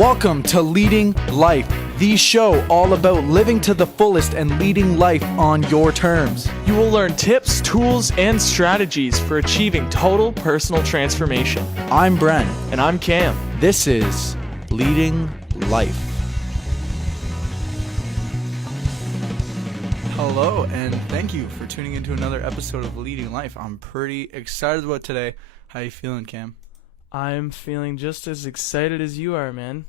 Welcome to Leading Life, the show all about living to the fullest and leading life on your terms. You will learn tips, tools, and strategies for achieving total personal transformation. I'm Bren. And I'm Cam. This is Leading Life. Hello, and thank you for tuning into another episode of Leading Life. I'm pretty excited about today. How you feeling, Cam? I'm feeling just as excited as you are, man.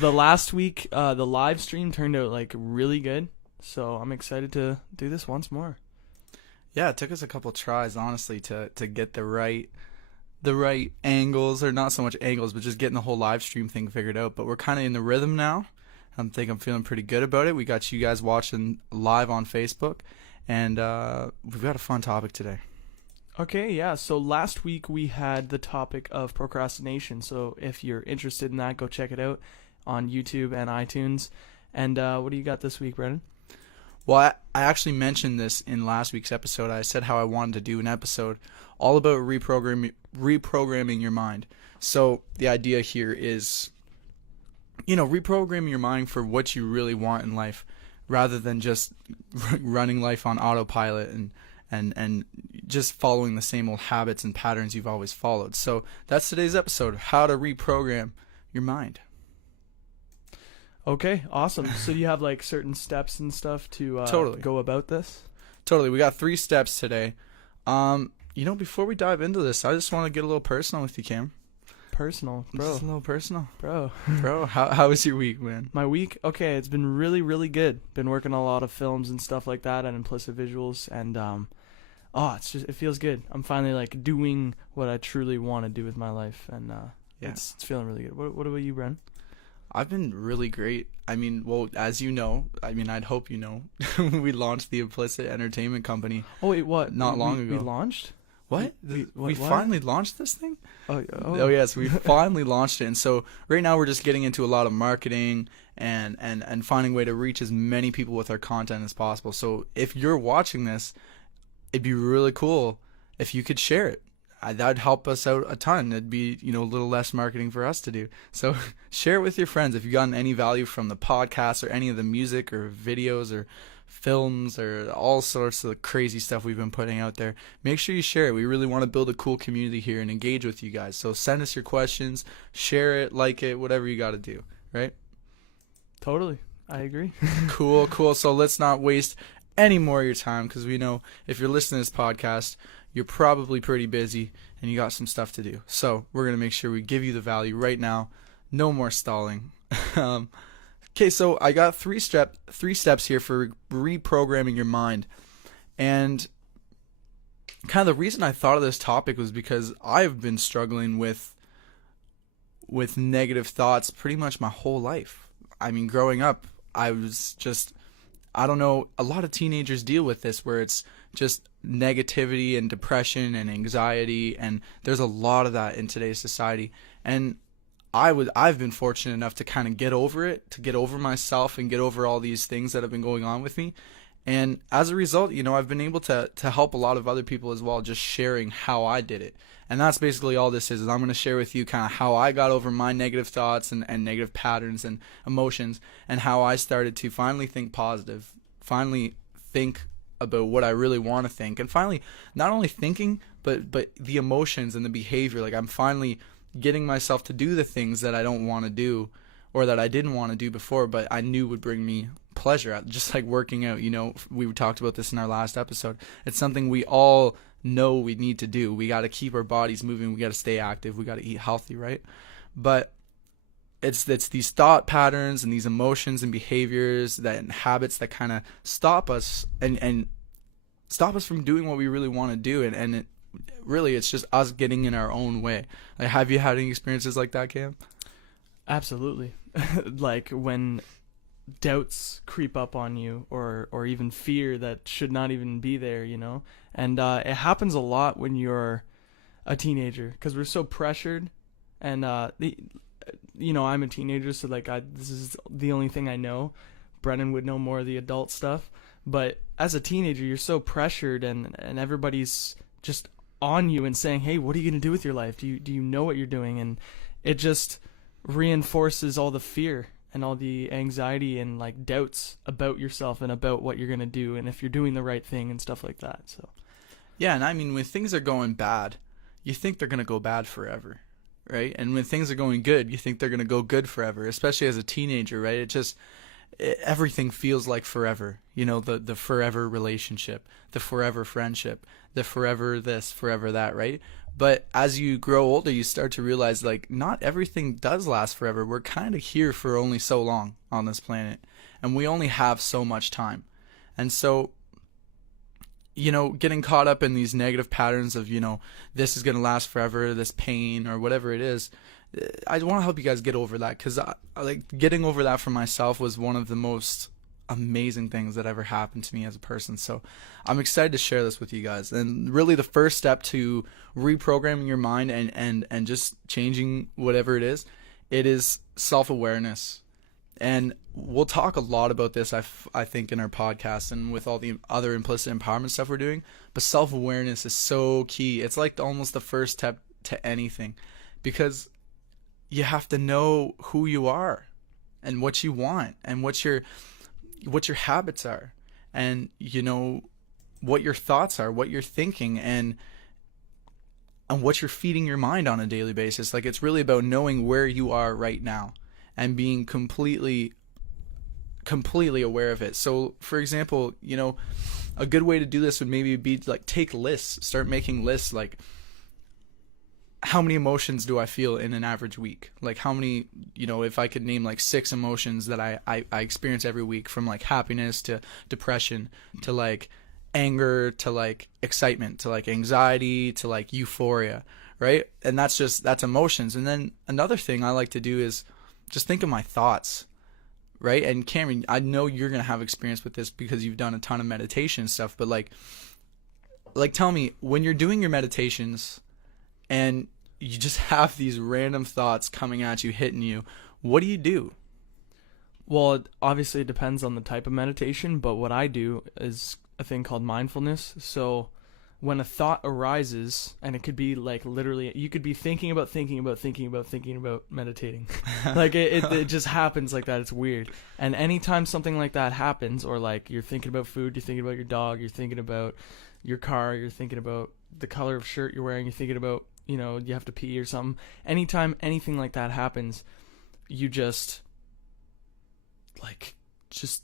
The last week, the live stream turned out like really good, so I'm excited to do this once more. Yeah, it took us a couple tries, honestly, to get the right angles, or not so much angles, but just getting the whole live stream thing figured out. But we're kind of in the rhythm now. I'm feeling pretty good about it. We got you guys watching live on Facebook, and we've got a fun topic today. Okay, yeah, so last week we had the topic of procrastination, so if you're interested in that, go check it out on YouTube and iTunes. And what do you got this week, Brennan? Well, I actually mentioned this in last week's episode. I said how I wanted to do an episode all about reprogramming your mind. So the idea here is, reprogram your mind for what you really want in life, rather than just running life on autopilot and just following the same old habits and patterns you've always followed. So that's today's episode, how to reprogram your mind. Okay, awesome. So you have like certain steps and stuff to Totally go about this? Totally. We got 3 steps today. Before we dive into this, I just want to get a little personal with you, Cam. Personal, bro. Just a little personal. Bro, how was your week, man? My week? Okay, it's been really, really good. Been working on a lot of films and stuff like that and implicit visuals, and it feels good. I'm finally like doing what I truly want to do with my life, and it's feeling really good. What about you, Bren? I've been really great. As you know, I'd hope you know, we launched the Implicit entertainment company. Oh wait, what? Not long ago. We launched? What? We finally launched this thing? Oh yes, we finally launched it. And so right now we're just getting into a lot of marketing and finding a way to reach as many people with our content as possible. So if you're watching this, it'd be really cool if you could share it. That'd help us out a ton. It'd be, a little less marketing for us to do. So share it with your friends. If you've gotten any value from the podcast or any of the music or videos or films or all sorts of crazy stuff we've been putting out there, make sure you share it. We really want to build a cool community here and engage with you guys. So send us your questions, share it, like it, whatever you got to do, right? Totally. I agree. Cool. So let's not waste any more of your time, because we know if you're listening to this podcast, you're probably pretty busy and you got some stuff to do. So we're going to make sure we give you the value right now. No more stalling. Okay, so I got 3 steps here for reprogramming your mind. And kind of the reason I thought of this topic was because I've been struggling with negative thoughts pretty much my whole life. Growing up, I was just, I don't know, a lot of teenagers deal with this, where it's just negativity and depression and anxiety, and there's a lot of that in today's society. And I've been fortunate enough to kind of get over it, to get over myself and get over all these things that have been going on with me. And as a result, I've been able to help a lot of other people as well, just sharing how I did it. And that's basically all this is I'm going to share with you kind of how I got over my negative thoughts and negative patterns and emotions, and how I started to finally think positive, finally think about what I really want to think, and finally not only thinking, but the emotions and the behavior. Like, I'm finally getting myself to do the things that I don't want to do, or that I didn't want to do before, but I knew would bring me pleasure, just like working out. We talked about this in our last episode. It's something we all know we need to do. We got to keep our bodies moving. We got to stay active. We got to eat healthy, right? But it's these thought patterns and these emotions and behaviors and habits that kind of stop us and stop us from doing what we really want to do. And really, it's just us getting in our own way. Like, have you had any experiences like that, Cam? Absolutely. Like when doubts creep up on you, or even fear that should not even be there, and it happens a lot when you're a teenager, because we're so pressured. And I'm a teenager, so like this is the only thing I know. Brennan would know more of the adult stuff, but as a teenager, you're so pressured, and everybody's just on you and saying, hey, what are you going to do with your life? Do you know what you're doing? And it just reinforces all the fear and all the anxiety and like doubts about yourself and about what you're going to do and if you're doing the right thing and stuff like that. So Yeah, and I mean, when things are going bad, you think they're going to go bad forever, right? And when things are going good, you think they're going to go good forever, especially as a teenager, right? Everything feels like forever. You know, the forever relationship, the forever friendship, the forever this, forever that, right? But as you grow older, you start to realize, like, not everything does last forever. We're kind of here for only so long on this planet, and we only have so much time. And so, you know, getting caught up in these negative patterns of, you know, this is going to last forever, this pain or whatever it is, I want to help you guys get over that, because like, getting over that for myself was one of the most amazing things that ever happened to me as a person. So I'm excited to share this with you guys. And really the first step to reprogramming your mind and just changing whatever it is self-awareness. And we'll talk a lot about this, I think, in our podcast and with all the other implicit empowerment stuff we're doing. But self-awareness is so key. It's like almost the first step to anything, because you have to know who you are and what you want and what your habits are, and, you know, what your thoughts are, what you're thinking, and what you're feeding your mind on a daily basis. Like, it's really about knowing where you are right now and being completely aware of it. So, for example, you know, a good way to do this would maybe be to, like, take lists, start making lists, like, how many emotions do I feel in an average week? Like, how many, you know, if I could name like 6 emotions that I experience every week, from like happiness to depression to like anger to like excitement to like anxiety to like euphoria, right? And that's emotions. And then another thing I like to do is just think of my thoughts, right? And Cameron, I know you're going to have experience with this because you've done a ton of meditation and stuff, but like tell me, when you're doing your meditations and you just have these random thoughts coming at you, hitting you, what do you do? Well, obviously it depends on the type of meditation, but what I do is a thing called mindfulness. So when a thought arises, and it could be like literally, you could be thinking about meditating. Like it just happens like that. It's weird. And anytime something like that happens, or like you're thinking about food, you're thinking about your dog, you're thinking about your car, you're thinking about the color of shirt you're wearing, you're thinking about, you know, you have to pee or something. Anytime anything like that happens, you just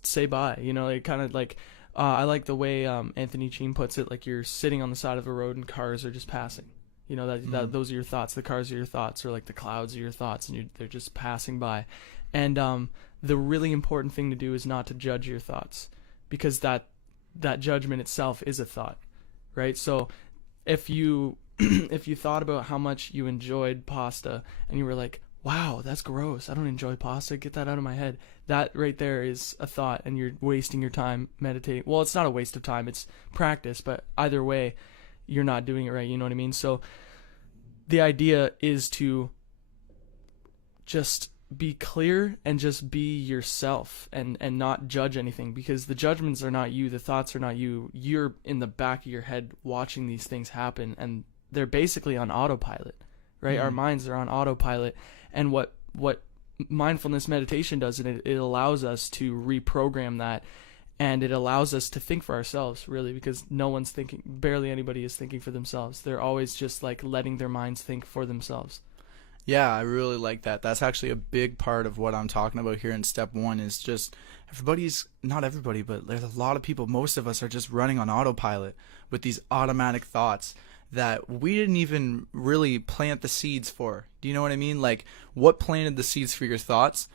say bye. You know, it kind of like, I like the way Anthony Cheen puts it, like you're sitting on the side of a road and cars are just passing. You know, that those are your thoughts. The cars are your thoughts, or like the clouds are your thoughts, and they're just passing by. And the really important thing to do is not to judge your thoughts, because that judgment itself is a thought, right? So if you if you thought about how much you enjoyed pasta and you were like, wow, that's gross, I don't enjoy pasta, get that out of my head, that right there is a thought, and you're wasting your time meditating. Well, it's not a waste of time, it's practice, but either way, you're not doing it right, you know what I mean? So the idea is to just be clear and just be yourself, and not judge anything, because the judgments are not you, the thoughts are not you. You're in the back of your head watching these things happen, and they're basically on autopilot, right? Our minds are on autopilot, and what mindfulness meditation does, it allows us to reprogram that, and it allows us to think for ourselves, really, because no one's thinking, barely anybody is thinking for themselves. They're always just like letting their minds think for themselves. Yeah, I really like that. That's actually a big part of what I'm talking about here in step 1, is just not everybody, but there's a lot of people, most of us are just running on autopilot with these automatic thoughts that we didn't even really plant the seeds for. Do you know what I mean? Like, what planted the seeds for your thoughts?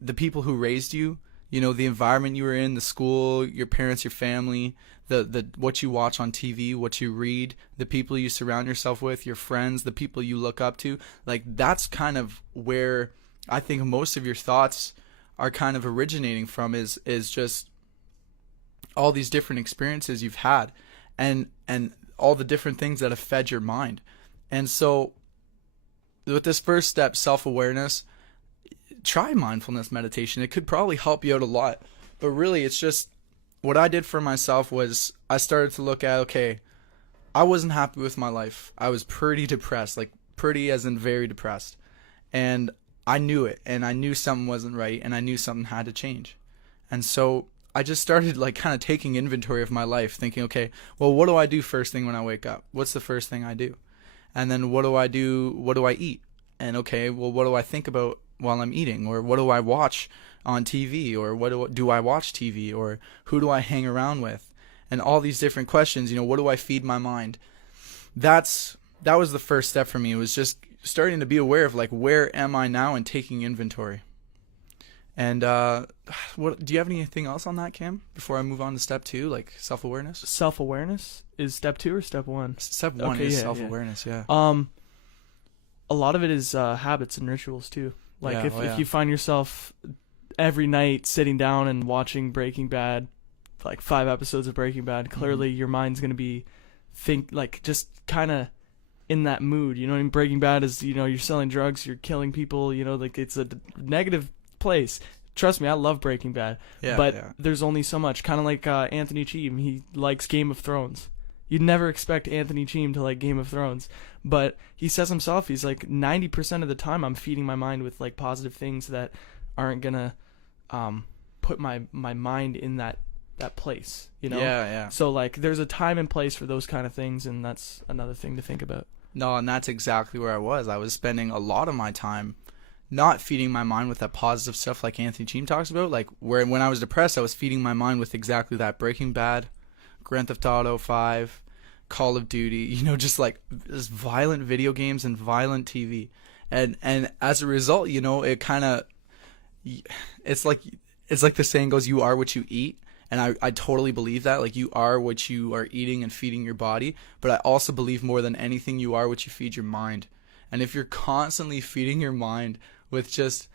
The people who raised you, you know, the environment you were in, the school, your parents, your family, the what you watch on TV, what you read, the people you surround yourself with, your friends, the people you look up to. Like, that's kind of where I think most of your thoughts are kind of originating from, is just all these different experiences you've had, and all the different things that have fed your mind. And so with this first step, self-awareness, try mindfulness meditation. It could probably help you out a lot. But really, it's just, what I did for myself was I started to look at, okay, I wasn't happy with my life. I was pretty depressed, like pretty as in very depressed. And I knew it, and I knew something wasn't right, and I knew something had to change. And so I just started like kind of taking inventory of my life, thinking, okay, well, what do I do first thing when I wake up? What's the first thing I do? And then what do I do? What do I eat? And okay, well, what do I think about while I'm eating? Or what do I watch on TV? Or what do I watch TV? Or who do I hang around with? And all these different questions, you know, what do I feed my mind? That was the first step for me. It was just starting to be aware of like, where am I now, and taking inventory. And what do you have anything else on that, Cam, before I move on to step 2, like self-awareness? Self-awareness is step 2 or step 1? Step 1 Okay, is yeah, self-awareness, yeah. A lot of it is habits and rituals too. Like Yeah, if you find yourself every night sitting down and watching Breaking Bad, like 5 episodes of Breaking Bad, clearly your mind's going to be just kind of in that mood. You know what I mean? Breaking Bad is, you know, you're selling drugs, you're killing people, you know, like it's a negative place. Trust me, I love Breaking Bad. Yeah, but yeah. there's only so much. Kind of like Anthony Cheam, he likes Game of Thrones. You'd never expect Anthony Cheam to like Game of Thrones, but he says himself, he's like 90% of the time I'm feeding my mind with like positive things that aren't gonna put my mind in that place, you know? Yeah, yeah. So like there's a time and place for those kind of things, and that's another thing to think about. No, and that's exactly where I was. I was spending a lot of my time not feeding my mind with that positive stuff like Anthony Cheam talks about. Like when I was depressed, I was feeding my mind with exactly that: Breaking Bad, Grand Theft Auto 5, Call of Duty, you know, just violent video games and violent TV. And as a result, you know, it kind of, it's like the saying goes, you are what you eat. And I totally believe that. Like, you are what you are eating and feeding your body. But I also believe more than anything, you are what you feed your mind. And if you're constantly feeding your mind with just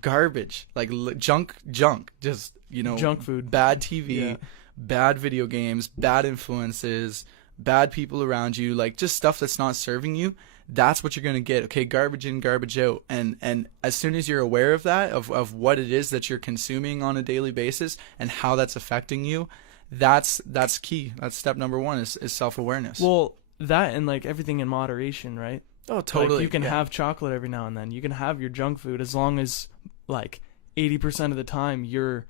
garbage, like junk, just, you know, junk food, bad TV, bad video games, bad influences, bad people around you, like just stuff that's not serving you, that's what you're going to get. Okay, garbage in, garbage out. And as soon as you're aware of that, of what it is that you're consuming on a daily basis and how that's affecting you, that's key. That's step number 1 is self-awareness. Well, that and like everything in moderation, right? Oh, totally. Like, you can have chocolate every now and then. You can have your junk food as long as like 80% of the time you're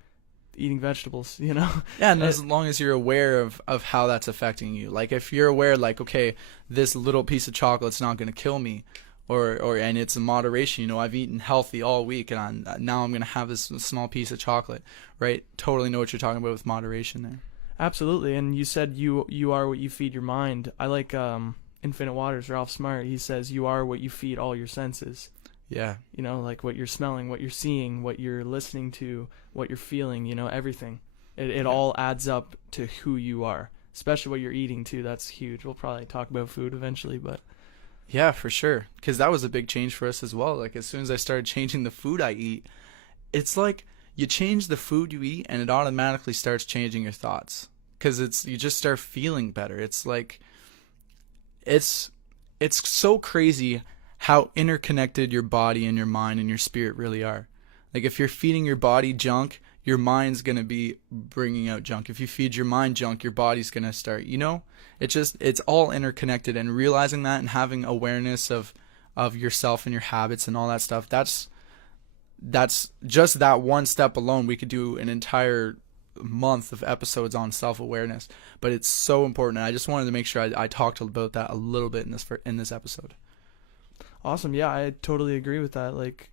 eating vegetables, you know? Yeah, and as long as you're aware of how that's affecting you. Like, if you're aware, like, okay, this little piece of chocolate's not going to kill me, and it's in moderation, you know, I've eaten healthy all week, and now I'm going to have this small piece of chocolate, right? Totally know what you're talking about with moderation there. Absolutely. And you said you are what you feed your mind. I like Infinite Waters, Ralph Smart. He says you are what you feed all your senses. Yeah. You know, like what you're smelling, what you're seeing, what you're listening to, what you're feeling, you know, everything. It all adds up to who you are, especially what you're eating too. That's huge. We'll probably talk about food eventually, but yeah, for sure. Because that was a big change for us as well. Like, as soon as I started changing the food I eat, it's like you change the food you eat and it automatically starts changing your thoughts. Because you just start feeling better. It's like, it's so crazy how interconnected your body and your mind and your spirit really are. Like, if you're feeding your body junk, your mind's going to be bringing out junk. If you feed your mind junk, your body's going to start, you know? It's all interconnected, and realizing that and having awareness of yourself and your habits and all that stuff, that's just that one step alone. We could do an entire month of episodes on self-awareness, but it's so important. And I just wanted to make sure I talked about that a little bit in this episode. Awesome. Yeah, I totally agree with that. Like,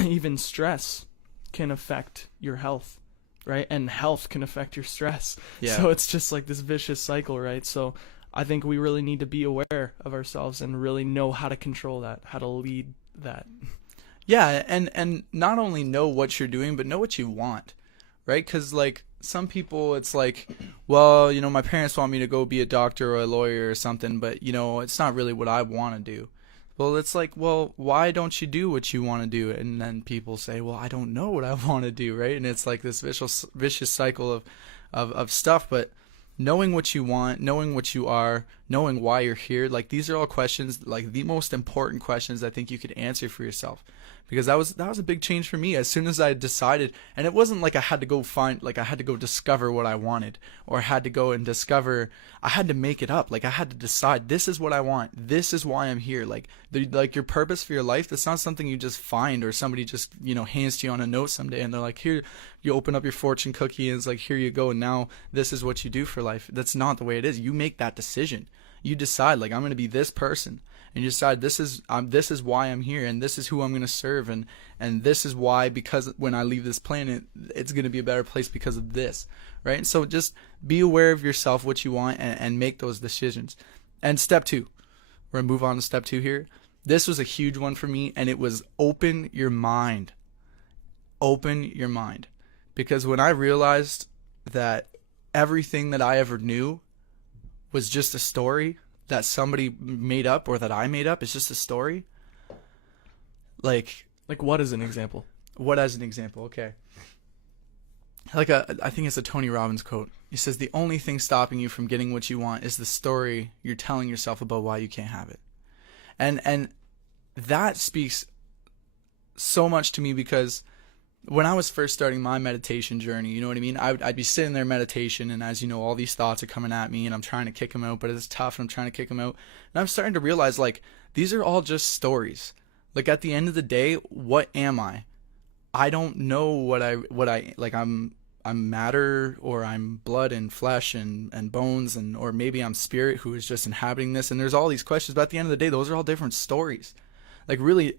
even stress can affect your health, right? And health can affect your stress. Yeah. So it's just like this vicious cycle, right? So I think we really need to be aware of ourselves and really know how to control that, how to lead that. Yeah, and not only know what you're doing, but know what you want, right? Because, like, some people, it's like, well, you know, my parents want me to go be a doctor or a lawyer or something, but, you know, it's not really what I want to do. Well, it's like, well, why don't you do what you want to do? And then people say, well, I don't know what I want to do, right? And it's like this vicious cycle of stuff. But knowing what you want, knowing what you are, knowing why you're here, like, these are all questions, like the most important questions I think you could answer for yourself. because that was a big change for me as soon as I decided. And it wasn't like I had to go discover what I wanted, or I had to go and discover. I had to make it up. Like, I had to decide, this is what I want, this is why I'm here. Like, your purpose for your life, that's not something you just find, or somebody just hands to you on a note someday and they're like, here, you open up your fortune cookie and it's like, here you go, and now this is what you do for life. That's not the way it is. You make that decision. You decide, like, I'm going to be this person, and you decide, this is why I'm here, and this is who I'm going to serve, and this is why, because when I leave this planet, it's going to be a better place because of this, right? And so just be aware of yourself, what you want, and make those decisions. And step 2, we're going to move on to step 2 here. This was a huge one for me, and it was open your mind. Open your mind. Because when I realized that everything that I ever knew was just a story that somebody made up, or that I made up, it's just a story. Like what is an example? What as an example? Okay. I think it's a Tony Robbins quote. He says, the only thing stopping you from getting what you want is the story you're telling yourself about why you can't have it. And that speaks so much to me, because when I was first starting my meditation journey, you know what I mean? I'd be sitting there in meditation, and as you know, all these thoughts are coming at me, and I'm trying to kick them out, but it's tough, and I'm trying to kick them out. And I'm starting to realize, like, these are all just stories. Like, at the end of the day, what am I? I don't know what I like. I'm matter, or I'm blood and flesh and bones, or maybe I'm spirit who is just inhabiting this. And there's all these questions, but at the end of the day, those are all different stories. Like, really,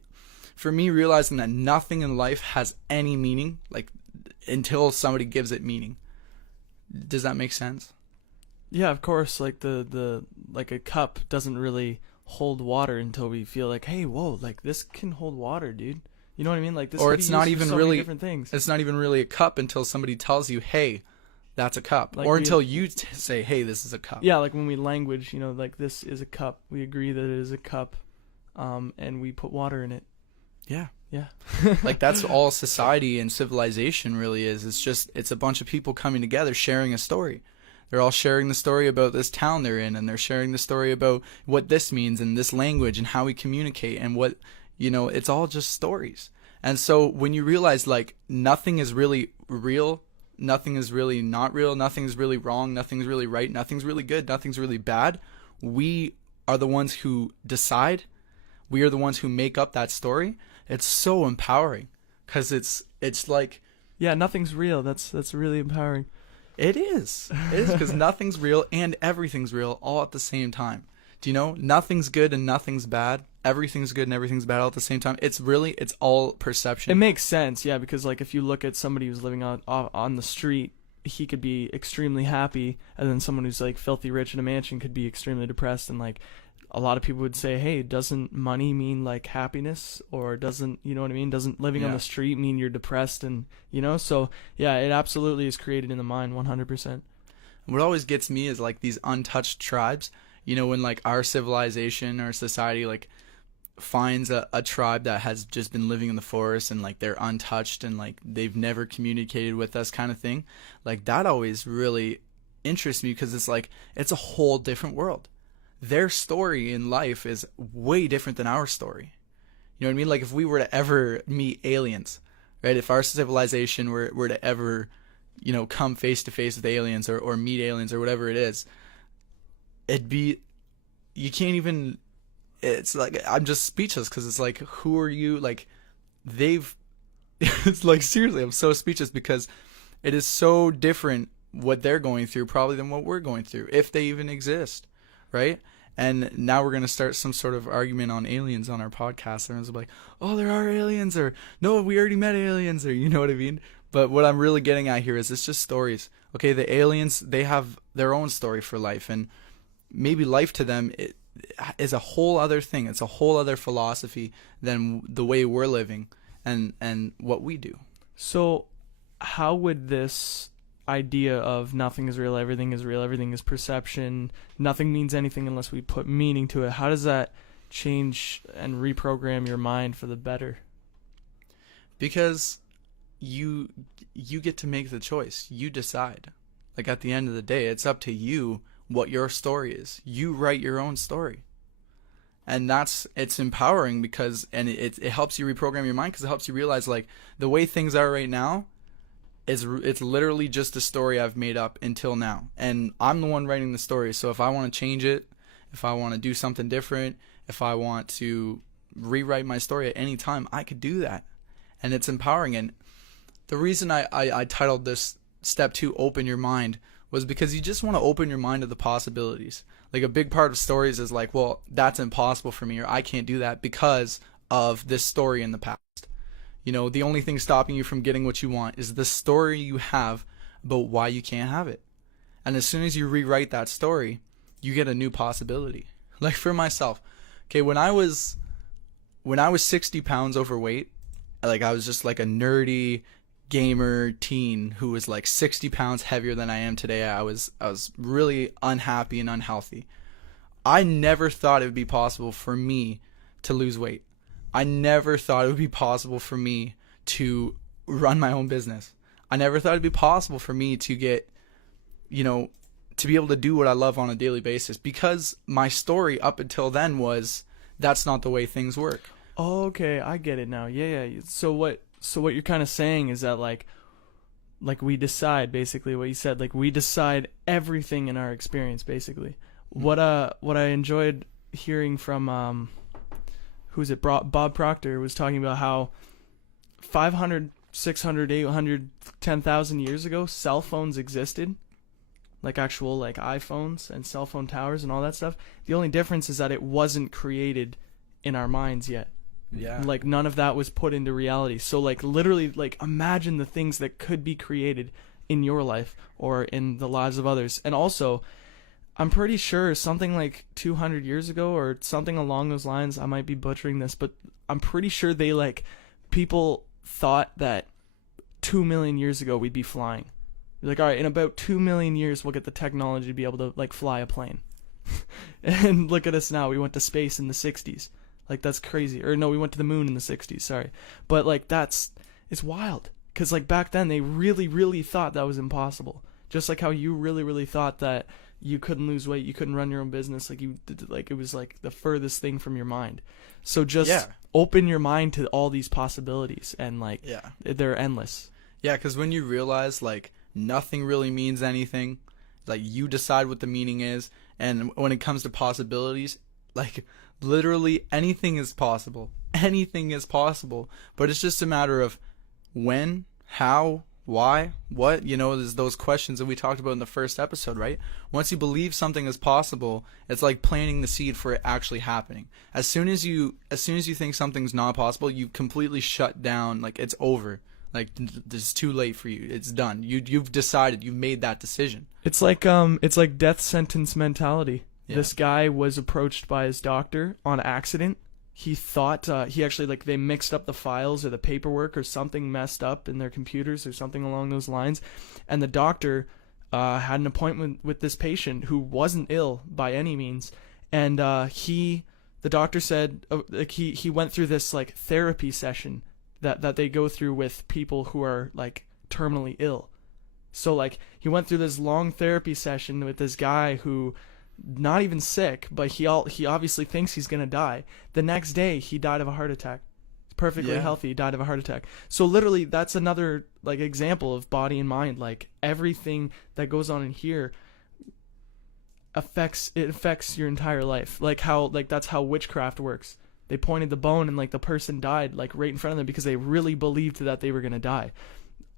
for me, realizing that nothing in life has any meaning, like, until somebody gives it meaning. Does that make sense? Yeah, of course. Like like a cup doesn't really hold water until we feel like, hey, whoa, like, this can hold water, dude. You know what I mean? Like, this. Or could it's be not used for even so really many different things. It's not even really a cup until somebody tells you, hey, that's a cup. Like, or until you say, hey, this is a cup. Yeah, like when we language, like, this is a cup. We agree that it is a cup, and we put water in it. Yeah. Yeah. Like, that's all society and civilization really is. It's a bunch of people coming together, sharing a story. They're all sharing the story about this town they're in, and they're sharing the story about what this means, and this language, and how we communicate, and what, it's all just stories. And so when you realize, like, nothing is really real, nothing is really not real, nothing is really wrong, nothing's really right, nothing's really good, nothing's really bad, we are the ones who decide. We are the ones who make up that story. It's so empowering, because it's like, yeah, nothing's real. That's really empowering. It is because nothing's real and everything's real all at the same time. Do you know? Nothing's good and nothing's bad. Everything's good and everything's bad all at the same time. It's all perception. It makes sense, yeah, because, like, if you look at somebody who's living on the street, he could be extremely happy, and then someone who's, like, filthy rich in a mansion could be extremely depressed. And, like, a lot of people would say, hey, doesn't money mean, like, happiness? Or doesn't, you know what I mean? Doesn't living on the street mean you're depressed? And, so, yeah, it absolutely is created in the mind 100%. What always gets me is, like, these untouched tribes, when, like, our civilization or society, like, finds a tribe that has just been living in the forest, and, like, they're untouched, and, like, they've never communicated with us, kind of thing. Like, that always really interests me, because it's like, it's a whole different world. Their story in life is way different than our story. You know what I mean? Like, if we were to ever meet aliens, right? If our civilization were to ever, come face to face with aliens, or meet aliens, or whatever it is, you can't even, it's like, I'm just speechless, because it's like, who are you? Like, it's like, seriously, I'm so speechless, because it is so different what they're going through probably than what we're going through, if they even exist. Right? And now we're going to start some sort of argument on aliens on our podcast. Everyone's will be like, oh, there are aliens, or no, we already met aliens, or you know what I mean? But what I'm really getting at here is, it's just stories. Okay, the aliens, they have their own story for life, and maybe life to them is a whole other thing. It's a whole other philosophy than the way we're living and what we do. So how would this idea of nothing is real, everything is perception, nothing means anything unless we put meaning to it, how does that change and reprogram your mind for the better? Because you get to make the choice. You decide. Like, at the end of the day, it's up to you what your story is. You write your own story. And it's empowering because, and it helps you reprogram your mind because it helps you realize like the way things are right now it's literally just a story I've made up until now. And I'm the one writing the story. So if I want to change it, if I want to do something different, if I want to rewrite my story at any time, I could do that. And it's empowering. And the reason I titled this Step 2, Open Your Mind, was because you just want to open your mind to the possibilities. Like a big part of stories is like, well, that's impossible for me, or I can't do that because of this story in the past. You know, the only thing stopping you from getting what you want is the story you have about why you can't have it. And as soon as you rewrite that story, you get a new possibility. Like for myself, okay, when I was 60 pounds overweight, like I was just like a nerdy gamer teen who was like 60 pounds heavier than I am today. I was really unhappy and unhealthy. I never thought it would be possible for me to lose weight. I never thought it would be possible for me to run my own business. I never thought it'd be possible for me to get, to be able to do what I love on a daily basis, because my story up until then was that's not the way things work. Oh, okay, I get it now. Yeah. So what you're kind of saying is that like we decide, basically what you said, like we decide everything in our experience, basically. What I enjoyed hearing from who's it, Bob Proctor, was talking about how 500, 600, 800, 10,000 years ago cell phones existed, like actual like iPhones and cell phone towers and all that stuff. The only difference is that it wasn't created in our minds yet. Yeah. Like none of that was put into reality. So like literally, like imagine the things that could be created in your life or in the lives of others. And also, I'm pretty sure something like 200 years ago or something along those lines, I might be butchering this, but I'm pretty sure people thought that 2 million years ago we'd be flying. Like, all right, in about 2 million years we'll get the technology to be able to like fly a plane. And look at us now. We went to space in the 60s. Like, that's crazy. Or no, we went to the moon in the 60s, sorry. But like it's wild. Because like back then they really, really thought that was impossible. Just like how you really, really thought that you couldn't lose weight, you couldn't run your own business, like it was like the furthest thing from your mind. So just open your mind to all these possibilities, and like they're endless. Yeah, because when you realize like nothing really means anything, like you decide what the meaning is, and when it comes to possibilities, like literally anything is possible. Anything is possible, but it's just a matter of when, how, why, what, there's those questions that we talked about in the first episode, right? Once you believe something is possible, it's like planting the seed for it actually happening. As soon as you think something's not possible, you completely shut down, like it's over. Like it's too late for you. It's done. You've decided, you've made that decision. It's like death sentence mentality. Yeah. This guy was approached by his doctor on accident. He thought he actually, like, they mixed up the files or the paperwork or something messed up in their computers or something along those lines. And the doctor had an appointment with this patient who wasn't ill by any means. And the doctor said, like, he went through this, like, therapy session that they go through with people who are, like, terminally ill. So, like, he went through this long therapy session with this guy who, not even sick, but he obviously thinks he's gonna die. The next day he died of a heart attack. Perfectly healthy, he died of a heart attack. So literally that's another like example of body and mind. Like everything that goes on in here affects your entire life. Like that's how witchcraft works. They pointed the bone and like the person died like right in front of them because they really believed that they were gonna die.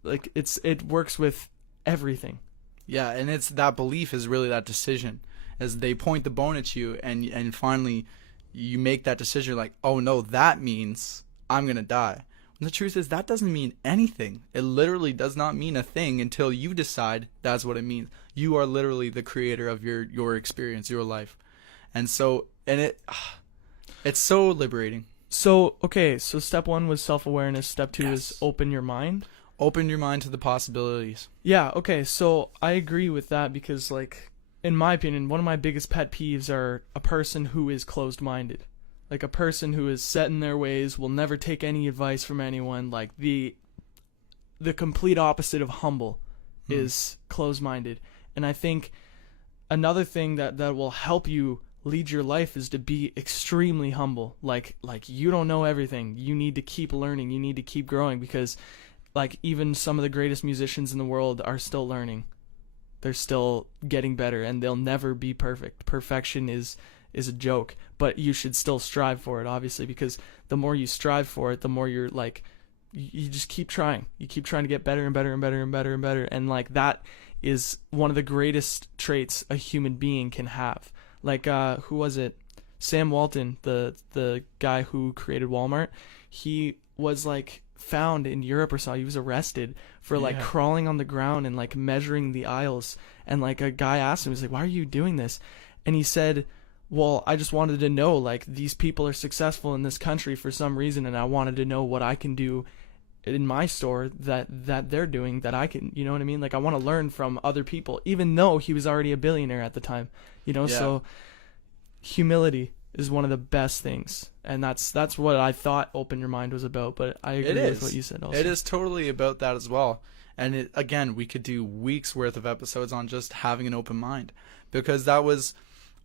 Like it works with everything. Yeah, and it's that belief is really that decision. As they point the bone at you, and finally you make that decision, like, oh no, that means I'm gonna die. And the truth is that doesn't mean anything. It literally does not mean a thing until you decide that's what it means. You are literally the creator of your experience, your life. And so, it's so liberating. So, okay, so step 1 was self-awareness. Step 2 is open your mind. Open your mind to the possibilities. Yeah, okay, so I agree with that because, like, in my opinion, one of my biggest pet peeves are a person who is closed-minded. Like a person who is set in their ways, will never take any advice from anyone. Like the complete opposite of humble is closed-minded. And I think another thing that will help you lead your life is to be extremely humble. Like you don't know everything. You need to keep learning. You need to keep growing, because like even some of the greatest musicians in the world are still learning. They're still getting better, and they'll never be perfect. Perfection is a joke, but you should still strive for it, obviously, because the more you strive for it, the more you're like, you just keep trying. You keep trying to get better and better and better and better and better. And like that is one of the greatest traits a human being can have. Like who was it? Sam Walton, the guy who created Walmart. He was like found in Europe or so. He was arrested for like crawling on the ground and like measuring the aisles. And like a guy asked him, he was like, "Why are you doing this?" And he said, "Well, I just wanted to know, like, these people are successful in this country for some reason, and I wanted to know what I can do in my store that they're doing that I can," you know what I mean? Like, I want to learn from other people, even though he was already a billionaire at the time, you know? Yeah. So humility is one of the best things, and that's what I thought Open Your Mind was about, but I agree with what you said also. It is totally about that as well. And again, we could do weeks worth of episodes on just having an open mind, because that was,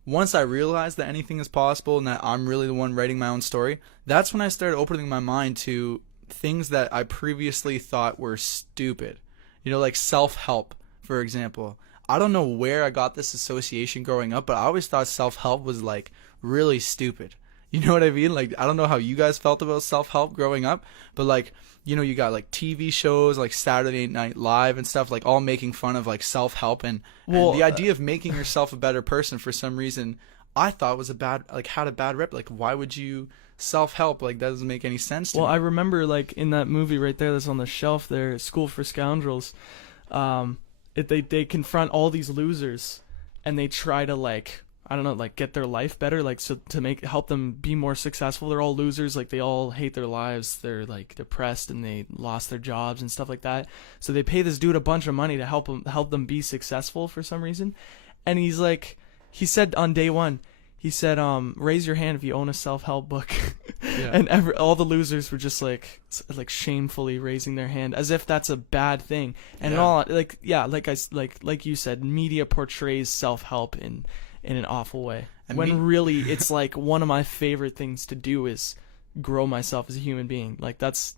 once I realized that anything is possible and that I'm really the one writing my own story, that's when I started opening my mind to things that I previously thought were stupid. You know, like self-help, for example. I don't know where I got this association growing up, but I always thought self-help was like really stupid. You know what I mean? Like, I don't know how you guys felt about self-help growing up, but like, you know, you got like TV shows like Saturday Night Live and stuff, like all making fun of like self-help, and the idea of making yourself a better person for some reason I thought was had a bad rep. Like, why would you self-help? Like, that doesn't make any sense to me. I remember like in that movie right there that's on the shelf there, School for Scoundrels, they confront all these losers and they try to like, I don't know, like get their life better, like so to help them be more successful. They're all losers, like they all hate their lives. They're like depressed and they lost their jobs and stuff like that. So they pay this dude a bunch of money to help them be successful for some reason. And he's like, he said on day one, he said, raise your hand if you own a self-help book. Yeah. And all the losers were just like shamefully raising their hand as if that's a bad thing. And like you said, media portrays self-help in an awful way. Really it's like one of my favorite things to do is grow myself as a human being. Like that's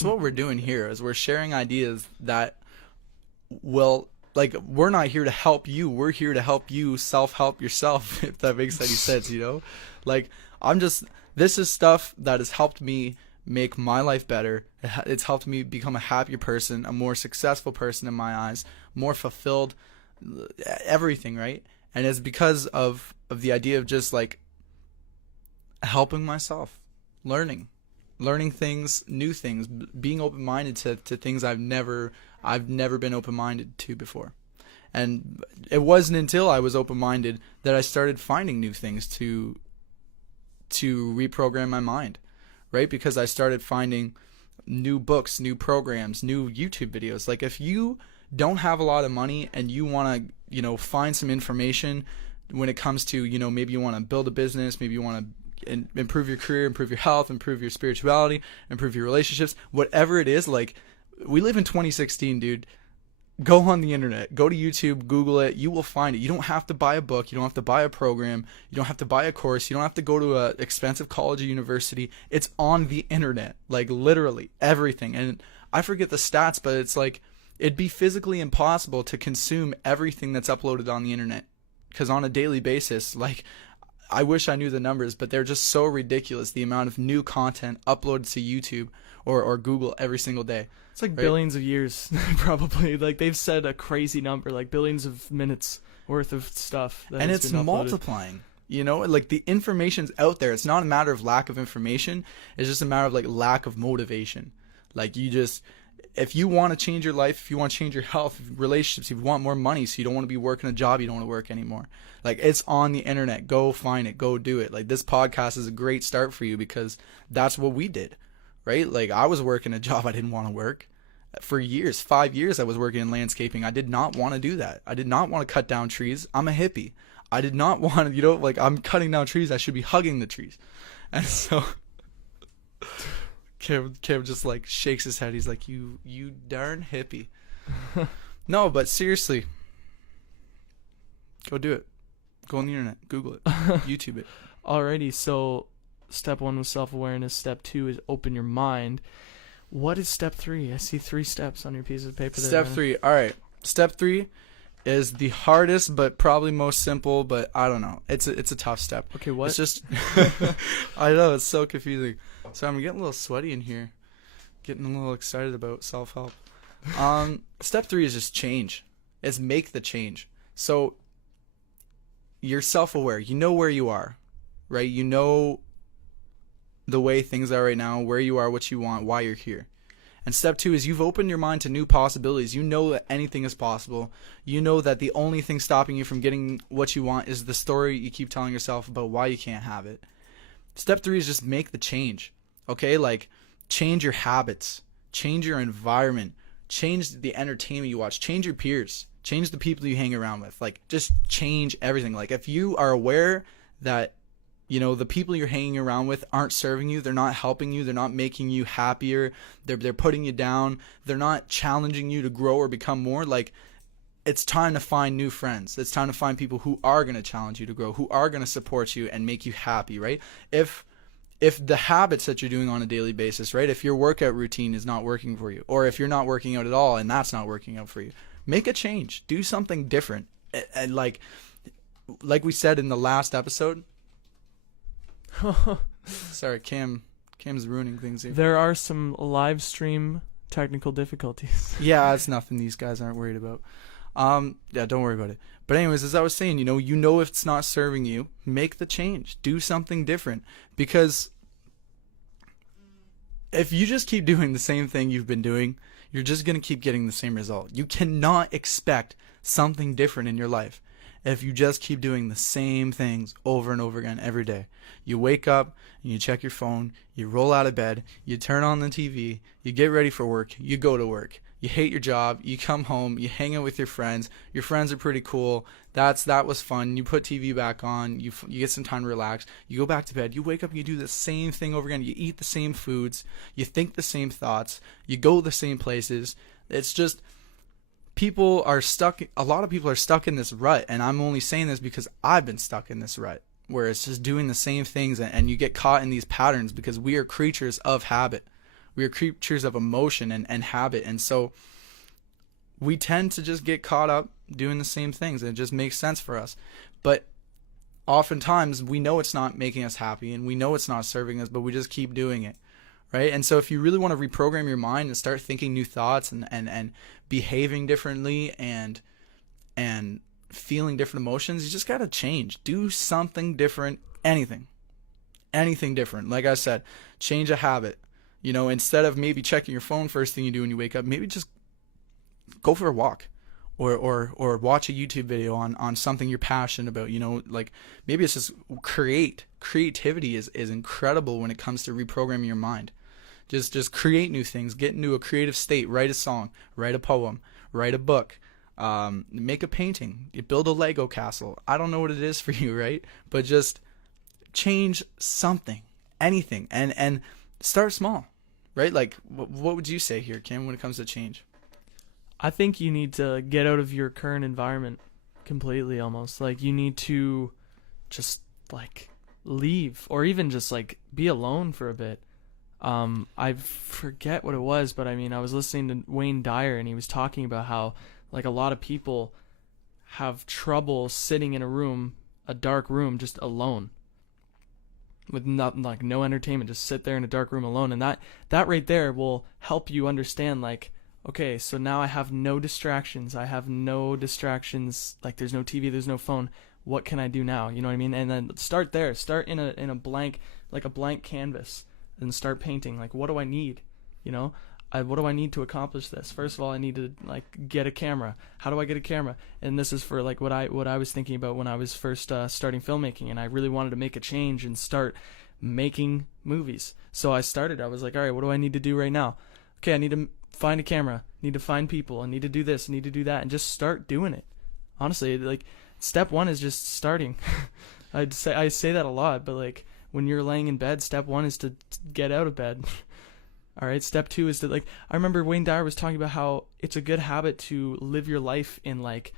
what we're doing here, is we're sharing ideas that will, like, we're not here to help you. We're here to help you self-help yourself, if that makes any sense, you know? Like, this is stuff that has helped me make my life better. It's helped me become a happier person, a more successful person in my eyes, more fulfilled, everything, right? And it's because of the idea of just, like, helping myself, learning things, new things, being open-minded to things I've never been open-minded to before. And it wasn't until I was open-minded that I started finding new things to reprogram my mind, right? Because I started finding new books, new programs, new YouTube videos. Like, if you don't have a lot of money and you want to, you know, find some information when it comes to, you know, maybe you want to build a business, maybe you want to improve your career, improve your health, improve your spirituality, improve your relationships, whatever it is. Like, we live in 2016, dude. Go on the internet, go to YouTube, Google it. You will find it. You don't have to buy a book. You don't have to buy a program. You don't have to buy a course. You don't have to go to an expensive college or university. It's on the internet, like literally everything. And I forget the stats, but it's like it'd be physically impossible to consume everything that's uploaded on the internet, because on a daily basis, like, I wish I knew the numbers, but they're just so ridiculous, the amount of new content uploaded to YouTube or Google every single day. It's like billions of years, probably. Like, they've said a crazy number, like billions of minutes worth of stuff. And it's multiplying, you know? Like, the information's out there. It's not a matter of lack of information. It's just a matter of, like, lack of motivation. Like, if you want to change your life, if you want to change your health, relationships, if you want more money, so you don't want to be working a job you don't want to work anymore, like, it's on the internet. Go find it. Go do it. Like, this podcast is a great start for you, because that's what we did, right? Like, I was working a job I didn't want to work. For years, 5 years, I was working in landscaping. I did not want to do that. I did not want to cut down trees. I'm a hippie. I did not want to, you know, like, I'm cutting down trees. I should be hugging the trees. And so Kim just, like, shakes his head. He's like, you darn hippie. No, but seriously, go do it. Go on the internet, Google it, YouTube it. Alrighty, so step 1 was self-awareness. Step 2 is open your mind. What is step 3? I see 3 steps on your piece of paper there. Step 3. All right. Step 3 is the hardest, but probably most simple. But I don't know. It's a tough step. Okay, what? It's just. I know, it's so confusing. So I'm getting a little sweaty in here. Getting a little excited about self-help. Step 3 is just change. It's make the change. So you're self-aware. You know where you are, right? You know the way things are right now, where you are, what you want, why you're here. And step 2 is you've opened your mind to new possibilities. You know that anything is possible. You know that the only thing stopping you from getting what you want is the story you keep telling yourself about why you can't have it. Step 3 is just make the change. Okay? Like, change your habits. Change your environment. Change the entertainment you watch. Change your peers. Change the people you hang around with. Like, just change everything. Like, if you are aware that, you know, the people you're hanging around with aren't serving you, they're not helping you, they're not making you happier, they're putting you down, they're not challenging you to grow or become more, like, it's time to find new friends. It's time to find people who are going to challenge you to grow, who are going to support you and make you happy, right? If the habits that you're doing on a daily basis, right, if your workout routine is not working for you, or if you're not working out at all and that's not working out for you, make a change. Do something different. And like we said in the last episode, sorry, Cam's ruining things here. There are some live stream technical difficulties. Yeah, it's nothing these guys aren't worried about. Yeah, don't worry about it. But anyways, as I was saying, you know if it's not serving you, make the change. Do something different. Because if you just keep doing the same thing you've been doing, you're just going to keep getting the same result. You cannot expect something different in your life if you just keep doing the same things over and over again every day. You wake up and you check your phone, you roll out of bed, you turn on the TV, you get ready for work, you go to work. You hate your job, you come home, you hang out with your friends are pretty cool, that was fun, you put TV back on, you get some time to relax, you go back to bed, you wake up, you do the same thing over again, you eat the same foods, you think the same thoughts, you go the same places. It's just, a lot of people are stuck in this rut, and I'm only saying this because I've been stuck in this rut, where it's just doing the same things, and you get caught in these patterns because we are creatures of habit. We are creatures of emotion and habit, and so we tend to just get caught up doing the same things, and it just makes sense for us. But oftentimes we know it's not making us happy, and we know it's not serving us, but we just keep doing it, right? And so if you really want to reprogram your mind and start thinking new thoughts and behaving differently and feeling different emotions, you just got to change. Do something different, anything different. Like I said, change a habit. Instead of maybe checking your phone first thing you do when you wake up, maybe just go for a walk or watch a YouTube video on something you're passionate about. Like maybe it's just creativity is incredible when it comes to reprogramming your mind. Just create new things, get into a creative state, write a song, write a poem, write a book, make a painting, you build a Lego castle. I don't know what it is for you, right? But just change something, anything, and start small. Right? Like, what would you say here, Cam, when it comes to change? I think you need to get out of your current environment completely, almost. Like, you need to just, like, leave, or even just, like, be alone for a bit. I forget what it was, but, I mean, I was listening to Wayne Dyer, and he was talking about how, like, a lot of people have trouble sitting in a dark room, just alone, with nothing, like no entertainment, just sit there in a dark room alone. And that right there will help you understand, like, okay, so now I have no distractions. Like, there's no TV, there's no phone. What can I do now? You know what I mean? And then start there. Start in a blank, like a blank canvas, and start painting. Like, what do I need? What do I need to accomplish this? First of all, I need to, like, get a camera. How do I get a camera? And this is for, like, what I was thinking about when I was first starting filmmaking, and I really wanted to make a change and start making movies. So I was like, all right, what do I need to do right now? Okay, I need to find a camera, need to find people, I need to do this, I need to do that, and just start doing it. Honestly, like, step 1 is just starting. I say that a lot, but, like, when you're laying in bed, step 1 is to get out of bed. All right, step 2 is to, like, I remember Wayne Dyer was talking about how it's a good habit to live your life in, like,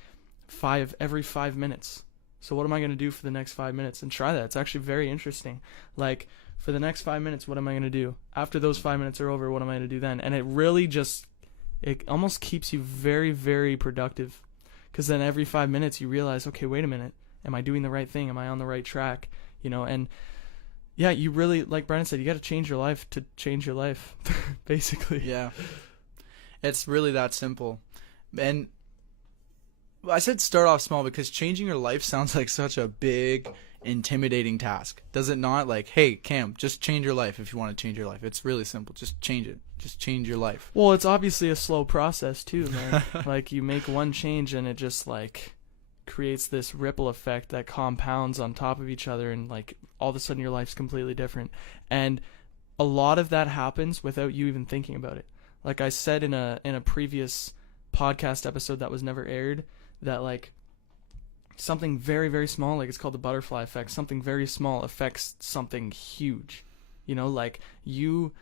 every 5 minutes. So what am I going to do for the next 5 minutes? And try that. It's actually very interesting. Like, for the next 5 minutes, what am I going to do? After those 5 minutes are over, what am I going to do then? And it really just, it almost keeps you very, very productive. Because then every 5 minutes you realize, okay, wait a minute. Am I doing the right thing? Am I on the right track? You know, and yeah, you really, like Brennan said, you got to change your life to change your life, basically. Yeah. It's really that simple. And I said start off small because changing your life sounds like such a big, intimidating task. Does it not? Like, hey, Cam, just change your life if you want to change your life. It's really simple. Just change it. Just change your life. Well, it's obviously a slow process too, man. Like, you make one change and it just, like, creates this ripple effect that compounds on top of each other, and, like, all of a sudden your life's completely different. And a lot of that happens without you even thinking about it. Like I said in a previous podcast episode that was never aired, that, like, something very, very small, like, it's called the butterfly effect, something very small affects something huge. You know, like, you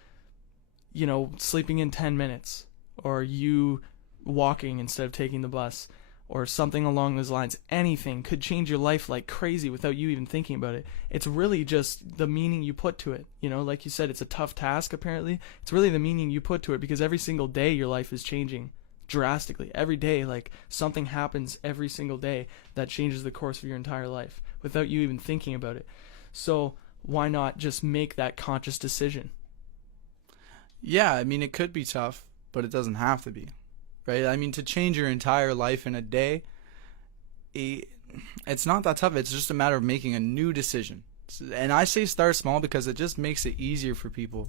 know, sleeping in 10 minutes, or you walking instead of taking the bus, or something along those lines. Anything could change your life like crazy without you even thinking about it. It's really just the meaning you put to it. You know, like you said, it's a tough task, apparently. It's really the meaning you put to it, because every single day your life is changing drastically. Every day, like, something happens every single day that changes the course of your entire life without you even thinking about it. So why not just make that conscious decision? Yeah, I mean, it could be tough, but it doesn't have to be, right? I mean, to change your entire life in a day, it's not that tough. It's just a matter of making a new decision. And I say start small because it just makes it easier for people.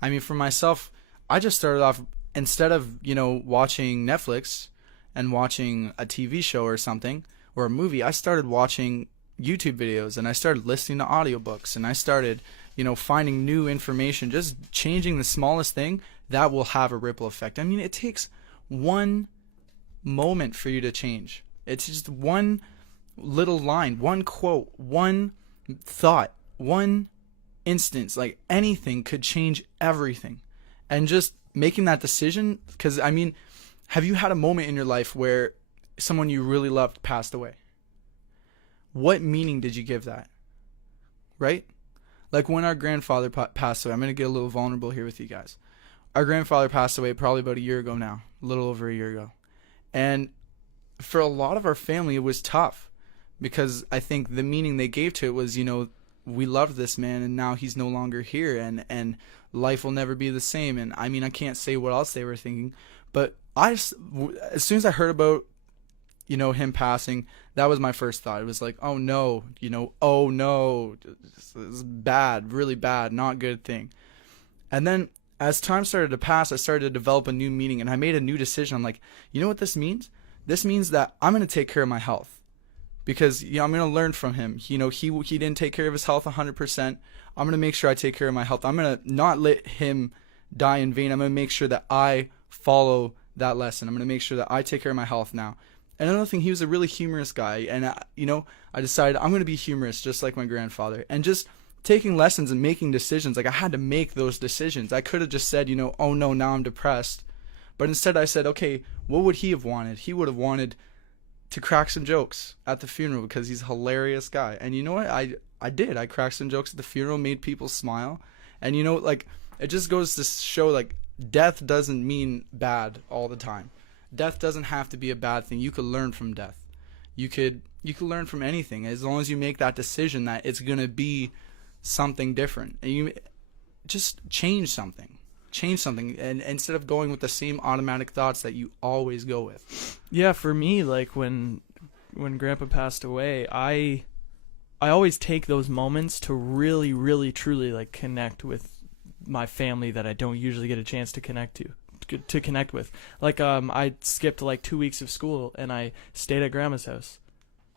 I mean, for myself, I just started off, instead of, you know, watching Netflix and watching a TV show or something, or a movie, I started watching YouTube videos, and I started listening to audiobooks, and I started, you know, finding new information. Just changing the smallest thing, that will have a ripple effect. I mean, it takes one moment for you to change. It's just one little line, one quote, one thought, one instance. Like, anything could change everything. And just making that decision, because, I mean, have you had a moment in your life where someone you really loved passed away? What meaning did you give that? Right? Like, when our grandfather passed away, I'm going to get a little vulnerable here with you guys. Our grandfather passed away probably about a year ago now, a little over a year ago. And for a lot of our family, it was tough, because I think the meaning they gave to it was, you know, we loved this man and now he's no longer here, and life will never be the same. And I mean, I can't say what else they were thinking, but as soon as I heard about, you know, him passing, that was my first thought. It was like, oh no, you know, oh no, this is bad, really bad, not good thing. And then as time started to pass, I started to develop a new meaning, and I made a new decision. I'm like, you know what this means? This means that I'm going to take care of my health, because, you know, I'm going to learn from him. You know, he didn't take care of his health 100%. I'm going to make sure I take care of my health. I'm going to not let him die in vain. I'm going to make sure that I follow that lesson. I'm going to make sure that I take care of my health now. And another thing, he was a really humorous guy, and you know, I decided I'm going to be humorous just like my grandfather, and just taking lessons and making decisions. Like, I had to make those decisions. I could have just said, you know, oh no, now I'm depressed. But instead I said, okay, what would he have wanted? He would have wanted to crack some jokes at the funeral, because he's a hilarious guy. And you know what? I did. I cracked some jokes at the funeral, made people smile. And you know, like, it just goes to show, like, death doesn't mean bad all the time. Death doesn't have to be a bad thing. You could learn from death. You could learn from anything, as long as you make that decision that it's going to be something different. And you just change something, and instead of going with the same automatic thoughts that you always go with. Yeah, for me, like, when Grandpa passed away, I always take those moments to really, really, truly, like, connect with my family that I don't usually get a chance to connect with. Like, I skipped like 2 weeks of school, and I stayed at Grandma's house,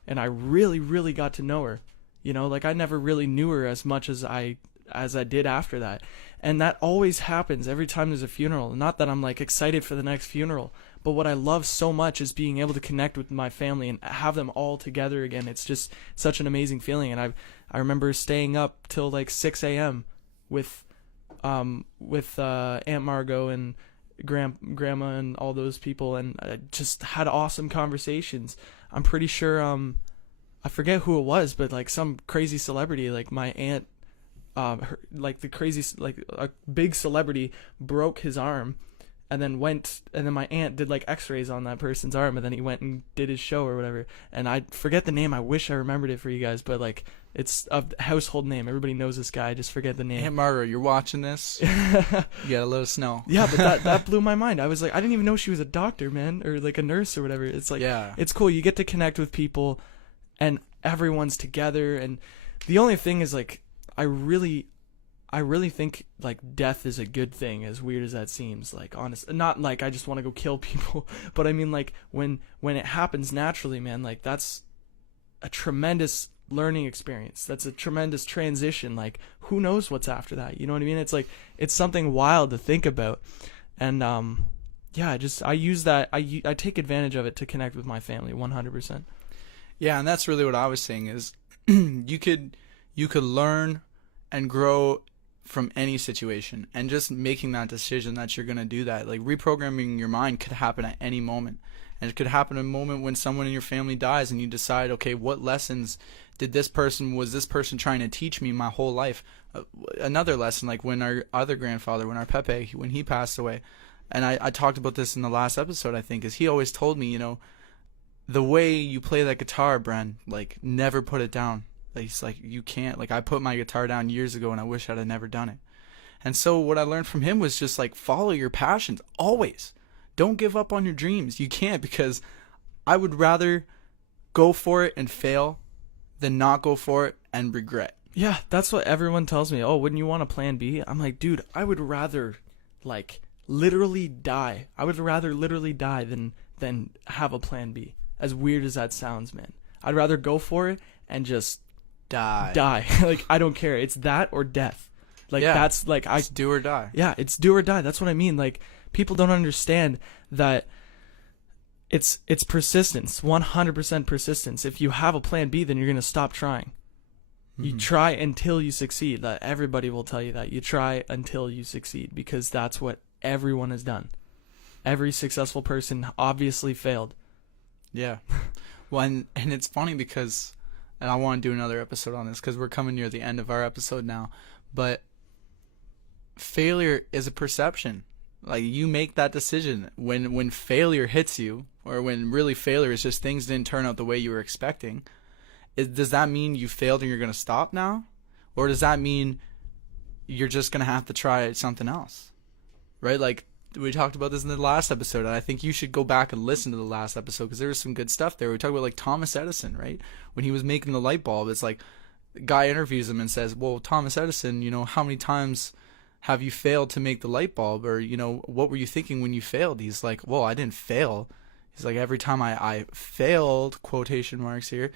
and I really, really got to know her. You know, like, I never really knew her as much as I did after that. And that always happens every time there's a funeral. Not that I'm, like, excited for the next funeral, but what I love so much is being able to connect with my family and have them all together again. It's just such an amazing feeling. And I remember staying up till like 6 a.m. with Aunt Margot and Grandma and all those people, and I just had awesome conversations. I'm pretty sure I forget who it was, but like some crazy celebrity, like my aunt, a big celebrity broke his arm, and then my aunt did like x-rays on that person's arm, and then he went and did his show or whatever, and I forget the name. I wish I remembered it for you guys, but like it's a household name. Everybody knows this guy. I just forget the name. Aunt Margaret, you're watching this. You gotta let us know. Yeah, but that blew my mind. I was like, I didn't even know she was a doctor, man, or like a nurse or whatever. It's like, yeah, it's cool. You get to connect with people, and everyone's together. And the only thing is, like, I really think like death is a good thing, as weird as that seems. Like, honest, not like I just want to go kill people, but I mean, like, when it happens naturally, man, like that's a tremendous learning experience. That's a tremendous transition. Like, who knows what's after that? You know what I mean? It's like, it's something wild to think about. And yeah, I use that. I take advantage of it to connect with my family 100%. Yeah, and that's really what I was saying is you could learn and grow from any situation, and just making that decision that you're going to do that. Like, reprogramming your mind could happen at any moment. And it could happen at a moment when someone in your family dies and you decide, okay, what lessons was this person trying to teach me my whole life? Another lesson, like when our other grandfather, when our Pepe, when he passed away, and I talked about this in the last episode, I think, is he always told me, the way you play that guitar, Bren, like, never put it down. Like, he's like, you can't. Like, I put my guitar down years ago, and I wish I'd have never done it. And so what I learned from him was just, like, follow your passions, always. Don't give up on your dreams. You can't, because I would rather go for it and fail than not go for it and regret. Yeah, that's what everyone tells me. Oh, wouldn't you want a plan B? I'm like, dude, I would rather, like, literally die. I would rather literally die than have a plan B. As weird as that sounds, man. I'd rather go for it and just die. Like, I don't care. It's that or death. Like, yeah, that's like, it's do or die. Yeah, it's do or die. That's what I mean. Like, people don't understand that it's persistence, 100% persistence. If you have a plan B, then you're going to stop trying. Mm-hmm. You try until you succeed. That everybody will tell you that. You try until you succeed, because that's what everyone has done. Every successful person obviously failed. Yeah. Well, and it's funny because, and I want to do another episode on this because we're coming near the end of our episode now, but failure is a perception. Like, you make that decision when failure hits you, or when really failure is just things didn't turn out the way you were expecting. Does that mean you failed and you're going to stop now? Or does that mean you're just going to have to try something else? Right? Like, we talked about this in the last episode, and I think you should go back and listen to the last episode, because there was some good stuff there. We talked about, like, Thomas Edison, right? When he was making the light bulb, it's like, the guy interviews him and says, well, Thomas Edison, how many times have you failed to make the light bulb? Or, what were you thinking when you failed? He's like, well, I didn't fail. He's like, every time I failed, quotation marks here,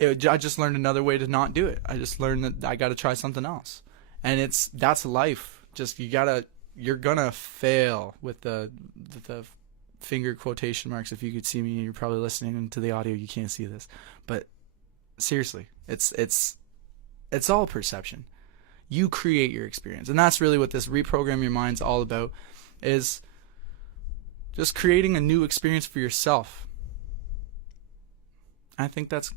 I just learned another way to not do it. I just learned that I got to try something else. And that's life. Just, you're gonna fail with the finger quotation marks. If you could see me, you're probably listening to the audio, you can't see this, but seriously, it's all perception. You create your experience, and that's really what this Reprogram Your Mind's all about, is just creating a new experience for yourself. I think that's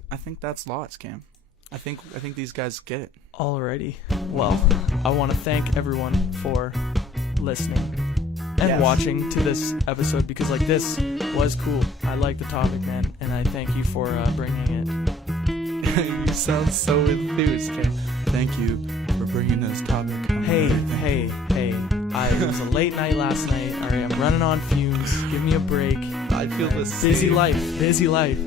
lots, Cam. I think these guys get it. Alrighty. Well, I want to thank everyone for listening and watching to this episode, because like, this was cool. I like the topic, man, and I thank you for bringing it. You sound so enthused, Cam. Thank you for bringing this topic. Hey. It was a late night last night. All right, I'm running on fumes. Give me a break. I feel the same. Busy life.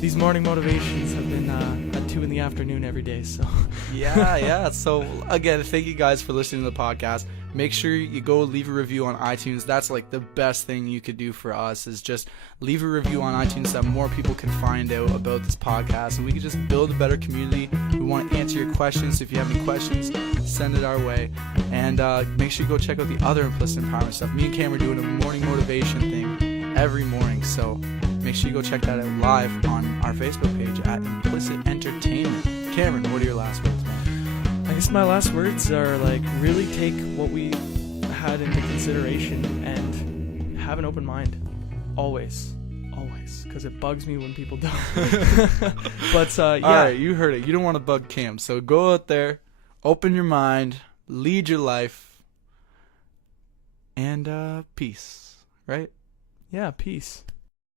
These morning motivations have been at 2 p.m. every day. So yeah. So again, thank you guys for listening to the podcast. Make sure you go leave a review on iTunes. That's like the best thing you could do for us, is just leave a review on iTunes so that more people can find out about this podcast, and we can just build a better community. We want to answer your questions. So if you have any questions, send it our way. And make sure you go check out the other Implicit Empowerment stuff. Me and Cam are doing a morning motivation thing every morning. So make sure you go check that out live on our Facebook page at Implicit Entertainment. Cameron, what are your last words, man? I guess my last words are, like, really take what we had into consideration and have an open mind. Always. because it bugs me when people don't. But yeah. All right, you heard it. You don't want to bug Cam, so go out there, open your mind, lead your life, and peace. Right? Yeah, peace.